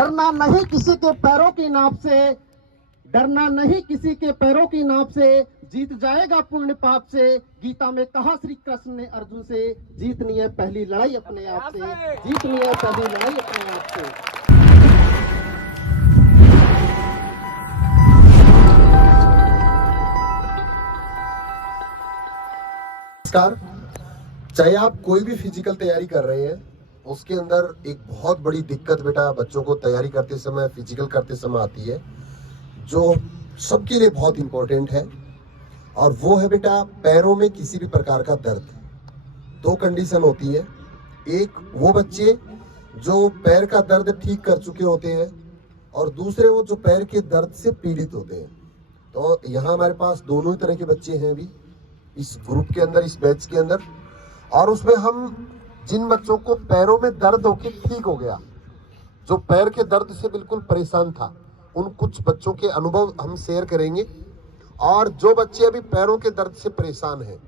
डरना नहीं किसी के पैरों की नाप से, डरना नहीं किसी के पैरों की नाप से, जीत जाएगा पुण्य पाप से। गीता में कहा श्री कृष्ण ने अर्जुन से, जीतनी है पहली लड़ाई अपने आप से, जीतनी है पहली लड़ाई अपने आप से। नमस्कार। चाहे आप कोई भी फिजिकल तैयारी कर रहे हैं, उसके अंदर एक बहुत बड़ी दिक्कत बेटा बच्चों को तैयारी करते समय, फिजिकल करते समय आती है, जो सबके लिए बहुत इंपॉर्टेंट है, और वो है बेटा पैरों में किसी भी प्रकार का दर्द। दो कंडीशन होती है, एक वो बच्चे जो पैर का दर्द ठीक कर चुके होते हैं, और दूसरे वो जो पैर के दर्द से पीड़ित होते हैं। तो यहाँ हमारे पास दोनों ही तरह के बच्चे हैं अभी इस ग्रुप के अंदर, इस बैच के अंदर। और उसमें हम जिन बच्चों को पैरों में दर्द होके ठीक हो गया, जो पैर के दर्द से बिल्कुल परेशान था, उन कुछ बच्चों के अनुभव हम शेयर करेंगे। और जो बच्चे अभी पैरों के दर्द से परेशान हैं,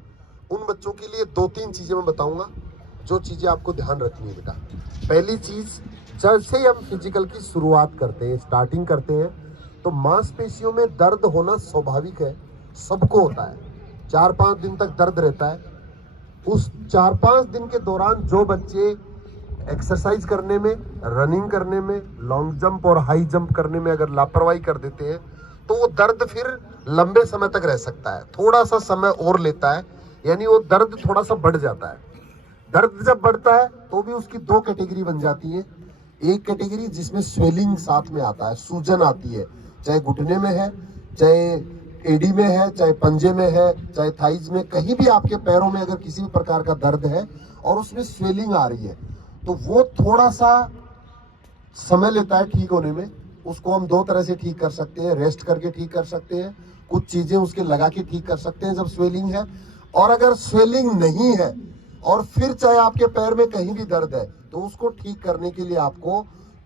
उन बच्चों के लिए 2-3 चीजें मैं बताऊंगा, जो चीजें आपको ध्यान रखनी है बेटा। पहली चीज, जैसे ही हम फिजिकल की शुरुआत करते हैं, स्टार्टिंग करते हैं, तो मांसपेशियों में दर्द होना स्वाभाविक है, सबको होता है। 4-5 दिन तक दर्द रहता है। उस 4-5 दिन के दौरान जो बच्चे एक्सरसाइज करने में, रनिंग करने में, लॉन्ग जंप और हाई जंप करने में अगर लापरवाही कर देते हैं, तो वो दर्द फिर लंबे समय तक रह सकता है, थोड़ा सा समय और लेता है, यानी वो दर्द थोड़ा सा बढ़ जाता है। दर्द जब बढ़ता है तो भी उसकी 2 कैटेगरी बन जाती है। एक कैटेगरी जिसमें स्वेलिंग साथ में आता है, सूजन आती है, चाहे घुटने में है, चाहे एडी में है, चाहे पंजे में है, चाहे थाइज में, कहीं भी आपके पैरों में अगर किसी भी प्रकार का दर्द है और उसमें स्वेलिंग आ रही है, तो वो थोड़ा सा समय लेता है ठीक होने में। उसको हम 2 तरह से ठीक कर सकते हैं, रेस्ट करके ठीक कर सकते हैं, कुछ चीजें उसके लगा के ठीक कर सकते हैं जब स्वेलिंग है। और अगर स्वेलिंग नहीं है और फिर चाहे आपके पैर में कहीं भी दर्द है, तो उसको ठीक करने के लिए आपको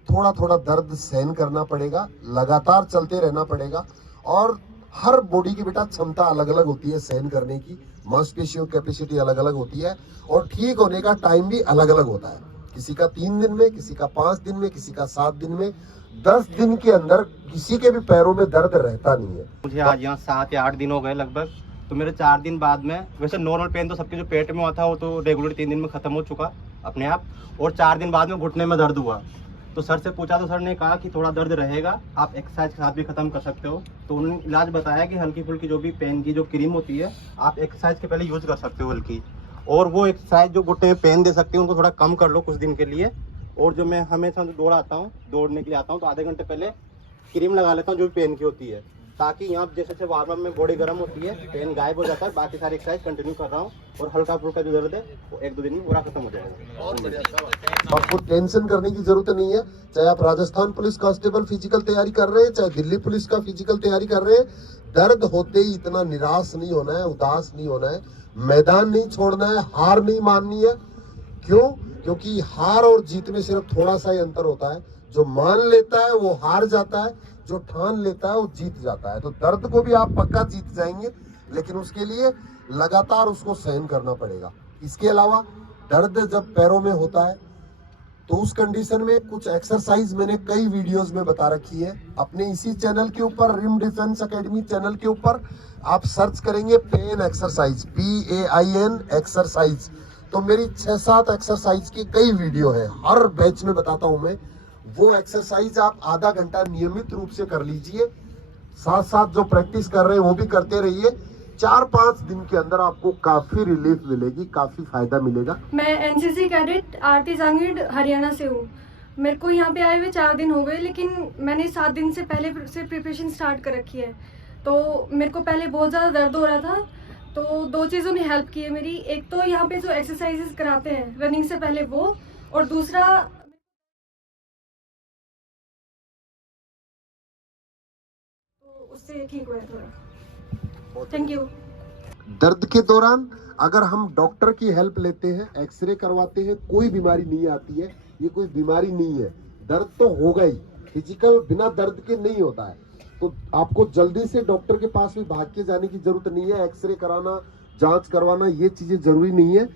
थोड़ा थोड़ा दर्द सहन करना पड़ेगा, लगातार चलते रहना पड़ेगा। और हर बॉडी की बेटा क्षमता अलग अलग होती है सहन करने की, मांसपेशियों कैपेसिटी अलग अलग होती है, और ठीक होने का टाइम भी अलग अलग होता है। किसी का 3 दिन में, किसी का 5 दिन में, किसी का 7 दिन में, 10 दिन के अंदर किसी के भी पैरों में दर्द रहता नहीं है। मुझे आज यहाँ 7 या 8 दिन हो गए लगभग। तो मेरे 4 दिन बाद में, वैसे नॉर्मल पेन तो सबके जो पेट में हुआ था वो तो रेगुलर 3 दिन में खत्म हो चुका अपने आप, और 4 दिन बाद में घुटने में दर्द हुआ। तो सर से पूछा तो सर ने कहा कि थोड़ा दर्द रहेगा, आप एक्सरसाइज के साथ भी खत्म कर सकते हो। तो उन्होंने इलाज बताया कि हल्की फुल्की जो भी पेन की जो क्रीम होती है, आप एक्सरसाइज के पहले यूज कर सकते हो हल्की, और वो एक्सरसाइज जो घुटने में पेन दे सकती है उनको थोड़ा कम कर लो कुछ दिन के लिए। और जो मैं हमेशा दौड़ आता हूँ, दौड़ने के लिए आता हूँ, तो आधे घंटे पहले क्रीम लगा लेता हूँ जो भी पेन की होती है, ताकि यहाँ जैसे वार्म अप में बॉडी गर्म होती है, पेन गायब हो जाता है। बाकी सारी एक्सरसाइज कंटिन्यू कर रहा हूँ, और हल्का फुल्का जो दर्द है वो 1-2 दिन में पूरा खत्म हो जाएगा। आपको टेंशन करने की जरूरत नहीं है। चाहे आप राजस्थान पुलिस कांस्टेबल फिजिकल तैयारी कर रहे हैं, चाहे दिल्ली पुलिस का फिजिकल तैयारी कर रहे हैं, दर्द होते ही इतना निराश नहीं होना है, उदास नहीं होना है, मैदान नहीं छोड़ना है, हार नहीं माननी है। क्यों? क्योंकि हार और जीत में सिर्फ थोड़ा सा ही अंतर होता है। जो मान लेता है वो हार जाता है, जो ठान लेता है वो जीत जाता है। तो दर्द को भी आप पक्का जीत जाएंगे, लेकिन उसके लिए लगातार उसको सहन करना पड़ेगा। इसके अलावा दर्द जब पैरों में होता है, तो उस कंडीशन में कुछ एक्सरसाइज मैंने कई वीडियोस में बता रखी है अपने इसी चैनल के ऊपर, रिम डिफेंस एकेडमी चैनल के ऊपर। आप सर्च करेंगे पेन एक्सरसाइज, PAIN एक्सरसाइज, तो मेरी 6-7 एक्सरसाइज की कई वीडियो है, हर बैच में बताता हूं मैं। वो एक्सरसाइज आप आधा घंटा नियमित रूप से कर लीजिए, साथ साथ जो प्रैक्टिस कर रहे हैं वो भी करते रहिए। 4-5 दिन के अंदर आपको काफी रिलीफ मिलेगी, काफी फायदा मिलेगा। मैं NCC कैडेट आरती जांगीड़ हरियाणा से हूँ। मेरे को यहाँ पे आए हुए 4 दिन हो गए, लेकिन मैंने 7 दिन से पहले से प्रिपरेशन स्टार्ट कर रखी है। तो मेरे को पहले बहुत ज़्यादा दर्द हो रहा था, तो 2 चीज़ों ने हेल्प की है मेरी। एक तो यहाँ पे जो एक्सरसाइजेस कराते हैं रनिंग से पहले वो, और दूसरा तो उससे ठीक हुआ है थोड़ा। Thank you. दर्द के दौरान अगर हम डॉक्टर की हेल्प लेते हैं, एक्सरे करवाते हैं, कोई बीमारी नहीं आती है। ये कोई बीमारी नहीं है, दर्द तो होगा ही, फिजिकल बिना दर्द के नहीं होता है। तो आपको जल्दी से डॉक्टर के पास भी भाग के जाने की जरूरत नहीं है। एक्सरे कराना, जांच करवाना, ये चीजें जरूरी नहीं है।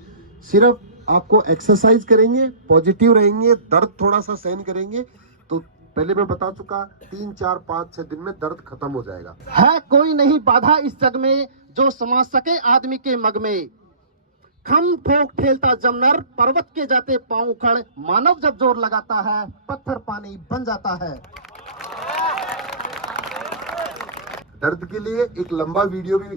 सिर्फ आपको एक्सरसाइज करेंगे, पॉजिटिव रहेंगे, दर्द थोड़ा सा सहन करेंगे, तो पहले मैं बता चुका, 3, 4, 5, 6 दिन में दर्द खत्म हो जाएगा। है कोई नहीं बाधा इस जग में जो समा सके आदमी के मग में। खम ठोक ठेलता जमनर, पर्वत के जाते पांव उखड़, मानव जब जोर लगाता है पत्थर पानी बन जाता है। दर्द के लिए एक लंबा वीडियो भी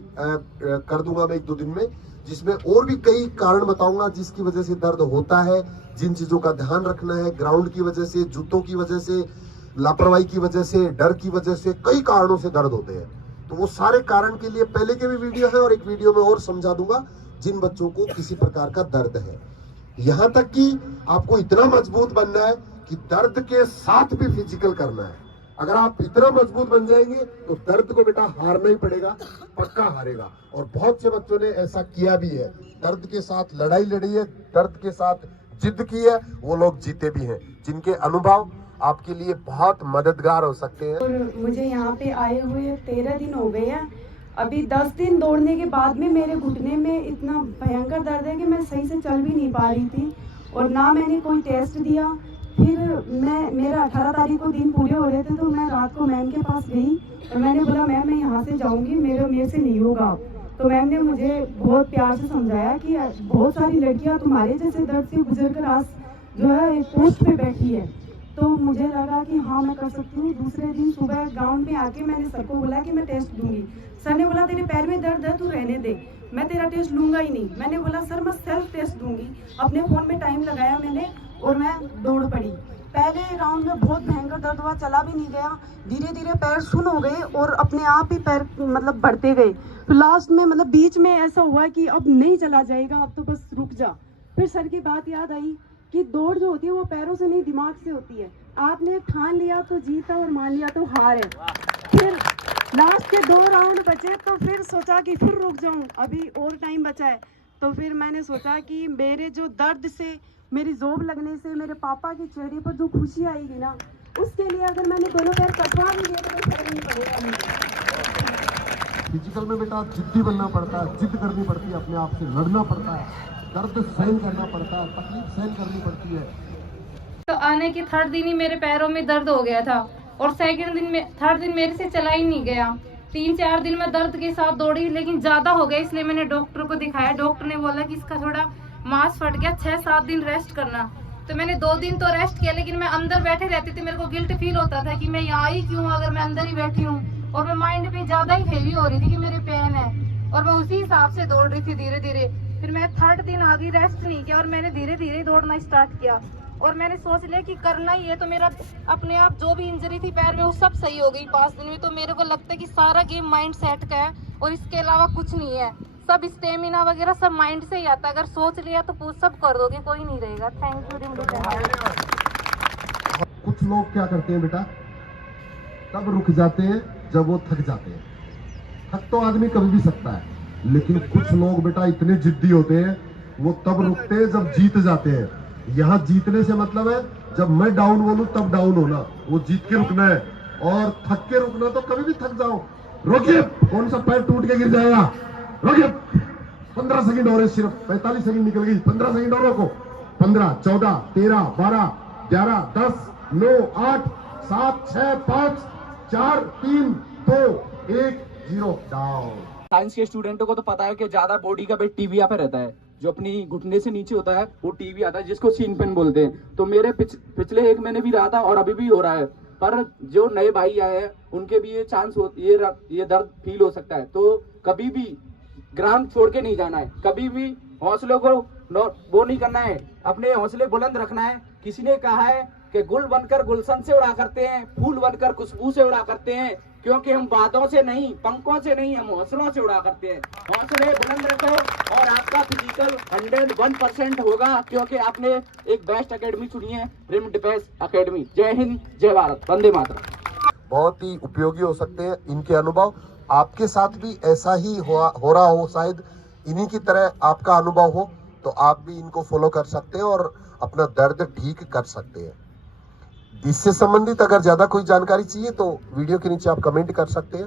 कर दूंगा मैं 1-2 दिन में, जिसमें और भी कई कारण बताऊंगा जिसकी वजह से दर्द होता है, जिन चीजों का ध्यान रखना है। ग्राउंड की वजह से, जूतों की वजह से, लापरवाही की वजह से, डर की वजह से, कई कारणों से दर्द होते हैं। तो वो सारे कारण के लिए पहले के भी वीडियो है और एक वीडियो में और समझा दूंगा जिन बच्चों को किसी प्रकार का दर्द है। यहाँ तक कि आपको इतना मजबूत बनना है कि दर्द के साथ भी फिजिकल करना है। अगर आप इतना मजबूत बन जाएंगे तो दर्द को बेटा हारना ही पड़ेगा, पक्का हारेगा। और बहुत से बच्चों ने ऐसा किया भी है, दर्द के साथ लड़ाई लड़ी है, दर्द के साथ जिद की है, वो लोग जीते भी हैं, जिनके अनुभव आपके लिए बहुत मददगार हो सकते हैं। और मुझे यहाँ पे आए हुए 13 दिन हो गए हैं। अभी 10 दिन दौड़ने के बाद में मेरे घुटने में इतना भयंकर दर्द है कि मैं सही से चल भी नहीं पा रही थी, और ना मैंने कोई टेस्ट दिया। फिर मेरा 18 तारीख को दिन पूरे हो रहे थे, तो मैं रात को मैम के पास गई और मैंने बोला मैम मैं यहाँ से जाऊँगी, मेरे से नहीं होगा। तो मैम ने मुझे बहुत प्यार से समझाया कि बहुत सारी लड़कियाँ तुम्हारे जैसे दर्द से गुजर कर आज जो है एक पोस्ट पे बैठी है। तो मुझे लगा कि हाँ मैं कर सकती हूँ। दूसरे दिन सुबह ग्राउंड में आके मैंने सर को बोला कि मैं टेस्ट दूंगी। सर ने बोला तेरे पैर में दर्द है, तू रहने दे, मैं तेरा टेस्ट लूंगा ही नहीं। मैंने बोला सर मैं सेल्फ टेस्ट दूंगी। अपने फ़ोन में टाइम लगाया मैंने और मैं दौड़ पड़ी। पहले राउंड में बहुत भयंकर दर्द हुआ, चला भी नहीं गया। धीरे धीरे पैर सुन हो गए और अपने आप ही पैर मतलब बढ़ते गए। फिर लास्ट में मतलब बीच में ऐसा हुआ कि अब नहीं चला जाएगा, अब तो बस रुक जा। फिर सर की बात याद आई कि दौड़ जो होती है वो पैरों से नहीं दिमाग से होती है। आपने ठान लिया तो जीत है और मान लिया तो हार है। फिर लास्ट के 2 राउंड बचे तो फिर सोचा कि फिर रुक जाऊं, अभी और टाइम बचा है। तो फिर मैंने सोचा कि मेरे जो दर्द से, मेरी जोब लगने से मेरे पापा के चेहरे पर जो खुशी आएगी ना, उसके लिए अगर मैंने दोनों पैर कटवा भी दिए तो फर्क नहीं पड़ेगा मुझे। फिजिकल में बेटा जिद्दी बनना पड़ता है, जिद करनी पड़ती है, अपने आप से लड़ना पड़ता है, दर्द सहन करना पड़ता है, तकलीफ सहन करनी पड़ती है। तो आने के 3rd दिन ही मेरे पैरों में दर्द हो गया था और 3rd दिन मेरे से चला ही नहीं गया। 3-4 दिन में दर्द के साथ दौड़ी, लेकिन ज्यादा हो गया, इसलिए मैंने डॉक्टर को दिखाया। डॉक्टर ने बोला कि इसका थोड़ा मांस फट गया, 6-7 दिन रेस्ट करना। तो मैंने 2 दिन तो रेस्ट किया, लेकिन मैं अंदर बैठे रहती थी। मेरे को गिल्ट फील होता था कि मैं यहाँ ही क्यों अगर मैं अंदर ही बैठी हूँ, और मैं माइंड पे ज्यादा ही हेवी हो रही थी कि मेरे पेन है, और मैं उसी हिसाब से दौड़ रही थी धीरे धीरे। फिर मैं 3rd दिन आ गई, रेस्ट नहीं किया और मैंने धीरे धीरे दौड़ना स्टार्ट किया। और मैंने सोच लिया कि करना ही है। तो मेरा अपने आप जो भी इंजरी थी पैर में वो सब सही हो गई 5 दिन में। तो मेरे को लगता है कि सारा गेम माइंड सेट का है और इसके अलावा कुछ नहीं है। सब स्टेमिना वगैरह सब माइंड से ही आता है। अगर सोच लिया तो सब कर दोगे, कोई नहीं रहेगा। Thank you. कुछ लोग क्या करते हैं बेटा, तब रुक जाते हैं जब वो थक जाते हैं। थक तो आदमी कभी भी सकता है, लेकिन कुछ लोग बेटा इतने जिद्दी होते हैं, वो तब रुकते हैं जब जीत जाते हैं। यहाँ जीतने से मतलब है जब मैं डाउन बोलूं तब डाउन होना, वो जीत के रुकना है। और थक के रुकना तो कभी भी थक जाओ, रोकिए, कौन सा पैर टूट के गिर जाएगा, रोकिए, 15 सेकंड और है सिर्फ, 45 सेकंड निकल गई, 15 सेकंड और रोको। 15, 14, 13, 12, 11, 10, 9, 8, 7, 6, 5, 4, 3, 2, 1, 0 डाउन। साइंस के स्टूडेंटों को तो पता है कि ज्यादा बॉडी का वेट टीबिया पे रहता है, जो अपनी घुटने से नीचे होता है वो टीबिया आता है, जिसको सीन पेन बोलते हैं। तो मेरे पिछले 1 महीने भी रहा था और अभी भी हो रहा है। पर जो नए भाई आए हैं उनके भी ये चांस ये दर्द फील हो सकता है। तो कभी भी ग्राउंड छोड़ के नहीं जाना है, कभी भी हौसलों को वो नहीं करना है, अपने हौसले बुलंद रखना है। किसी ने कहा है कि गुल बनकर गुलशन से उड़ा करते हैं, फूल बनकर खुशबू से उड़ा करते हैं, क्योंकि हम बातों से नहीं, पंखों से नहीं, हम हौसलों से उड़ा करते हैं। हौसले बुलंद रखो और आपका फिजिकल 101% होगा, क्योंकि आपने एक बेस्ट एकेडमी चुनी है, रिम डिफेंस एकेडमी। जय हिंद, जय भारत, वंदे मातरम। बहुत ही उपयोगी हो सकते हैं इनके अनुभव। आपके साथ भी ऐसा ही हो रहा हो, शायद इन्हीं की तरह आपका अनुभव हो, तो आप भी इनको फॉलो कर सकते हैं और अपना दर्द ठीक कर सकते हैं। इससे संबंधित अगर ज्यादा कोई जानकारी चाहिए तो वीडियो के नीचे आप कमेंट कर सकते हैं।